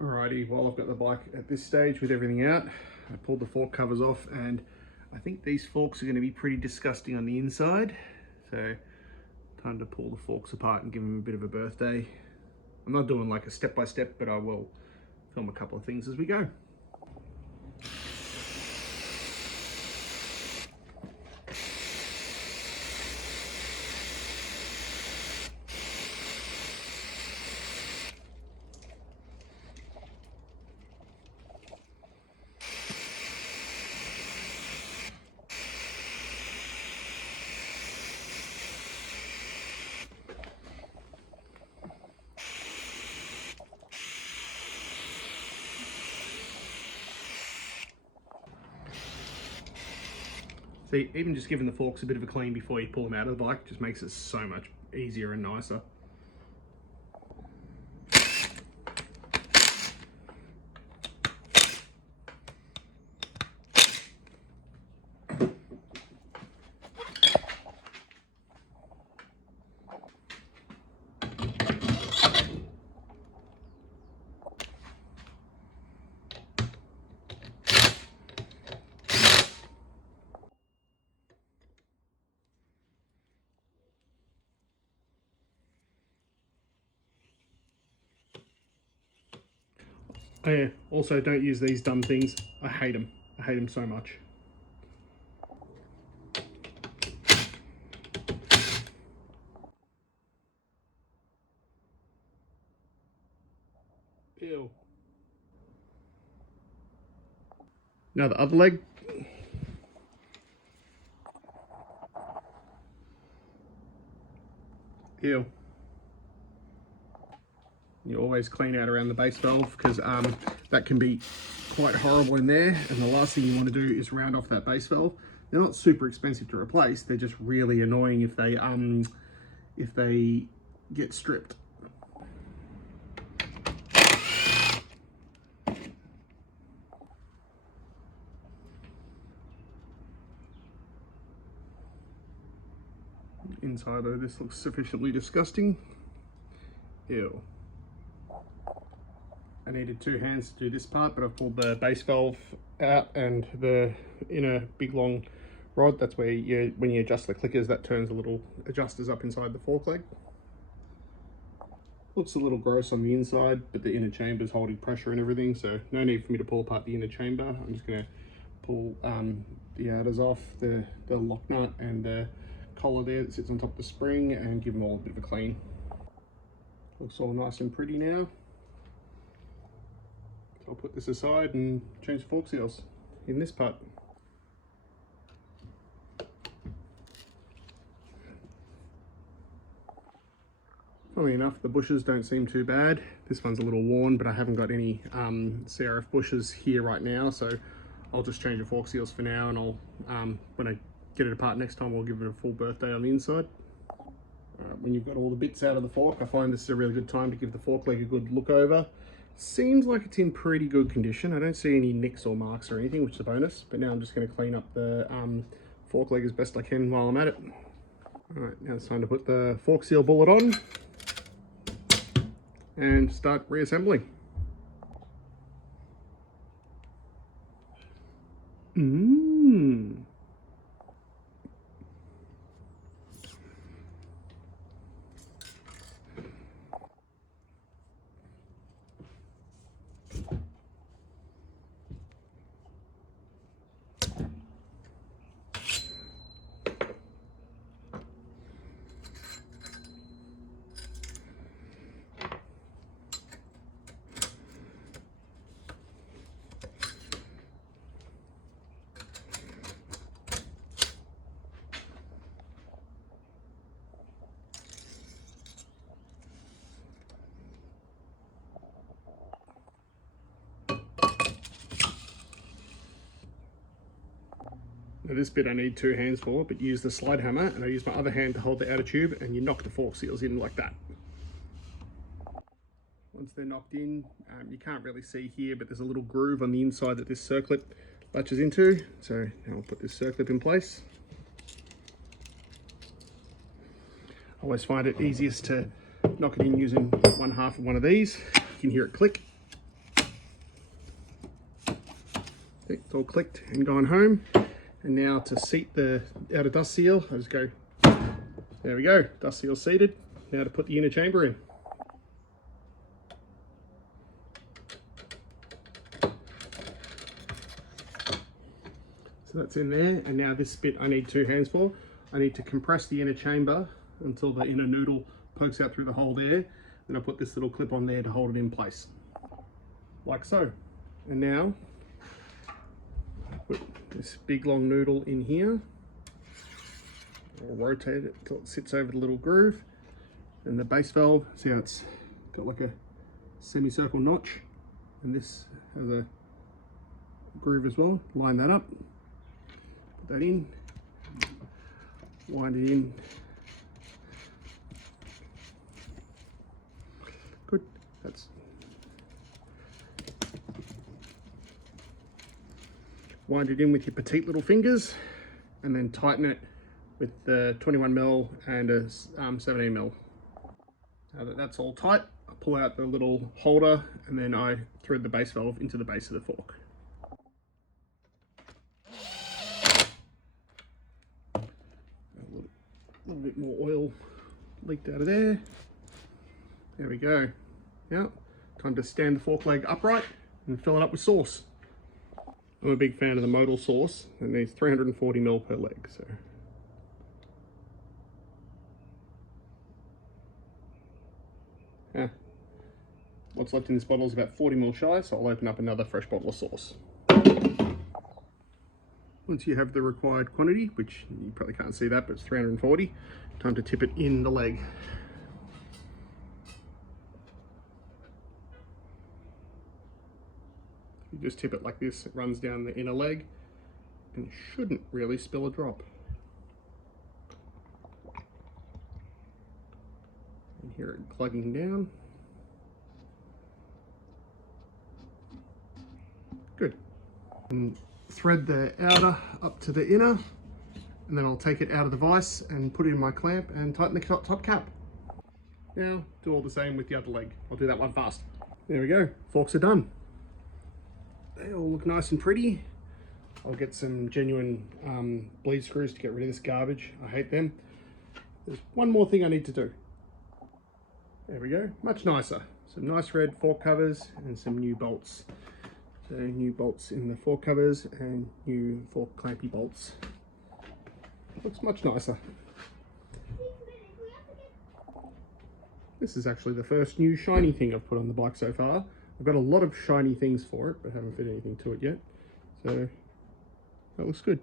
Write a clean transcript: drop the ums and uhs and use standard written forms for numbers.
Alrighty, while I've got the bike at this stage with everything out, I pulled the fork covers off, and I think these forks are going to be pretty disgusting on the inside. So time to pull the forks apart and give them a bit of a birthday. I'm not doing like a step-by-step, but I will film a couple of things as we go. See, even just giving the forks a bit of a clean before you pull them out of the bike just makes it so much easier and nicer. Oh yeah, also don't use these dumb things. I hate them. I hate them so much. Ew. Now the other leg. Ew. You always clean out around the base valve, because that can be quite horrible in there, and the last thing you want to do is round off that base valve. They're not super expensive to replace, they're just really annoying if they get stripped. Inside though, this looks sufficiently disgusting. Ew. I needed two hands to do this part, but I've pulled the base valve out and the inner big long rod. That's where when you adjust the clickers, that turns the little adjusters up inside the fork leg. Looks a little gross on the inside, but the inner chamber is holding pressure and everything, so no need for me to pull apart the inner chamber. I'm just going to pull the outers off, the lock nut and the collar there that sits on top of the spring, and give them all a bit of a clean. Looks all nice and pretty now. I'll put this aside and change the fork seals in this part. Funnily enough, the bushes don't seem too bad. This one's a little worn, but I haven't got any CRF bushes here right now, so I'll just change the fork seals for now, and I'll when I get it apart next time, I'll give it a full birthday on the inside. When you've got all the bits out of the fork, I find this is a really good time to give the fork leg a good look over. Seems like it's in pretty good condition. I don't see any nicks or marks or anything, which is a bonus, but now I'm just going to clean up the fork leg as best I can while I'm at it. All right, now it's time to put the fork seal bullet on and start reassembling. Now this bit I need two hands for, but use the slide hammer, and I use my other hand to hold the outer tube, and you knock the fork seals in like that. Once they're knocked in, you can't really see here, but there's a little groove on the inside that this circlip latches into. So now I'll put this circlip in place. I always find it easiest to knock it in using one half of one of these. You can hear it click. It's all clicked and gone home. And now to seat the outer dust seal, I just go, there we go, dust seal seated. Now to put the inner chamber in. So that's in there, and now this bit I need 2 hands for. I need to compress the inner chamber until the inner noodle pokes out through the hole there. Then I put this little clip on there to hold it in place, like so. And now, put this big long noodle in here. I'll rotate it until it sits over the little groove. And the base valve, see how it's got like a semicircle notch, and this has a groove as well. Line that up. That in, wind it in. Good. That's wind it in with your petite little fingers, and then tighten it with the 21mm and a 17mm. Now that that's all tight, I pull out the little holder, and then I thread the base valve into the base of the fork. A little bit more oil leaked out of there. There we go. Now, time to stand the fork leg upright and fill it up with sauce. I'm a big fan of the modal sauce, and there's 340ml per leg. So, what's left in this bottle is about 40ml shy, so I'll open up another fresh bottle of sauce. Once you have the required quantity, which you probably can't see that, but it's 340, time to tip it in the leg. You just tip it like this, it runs down the inner leg and shouldn't really spill a drop. And hear it plugging down. Good. And thread the outer up to the inner, and then I'll take it out of the vise and put it in my clamp and tighten the top cap. Now do all the same with the other leg. I'll do that one fast. There we go, forks are done. They all look nice and pretty. I'll get some genuine bleed screws to get rid of this garbage. I hate them. There's one more thing I need to do. There we go, much nicer. Some nice red fork covers and some new bolts. So new bolts in the fork covers and new fork clampy bolts. Looks much nicer. This is actually the first new shiny thing I've put on the bike so far. I've got a lot of shiny things for it, but haven't fit anything to it yet. So that looks good.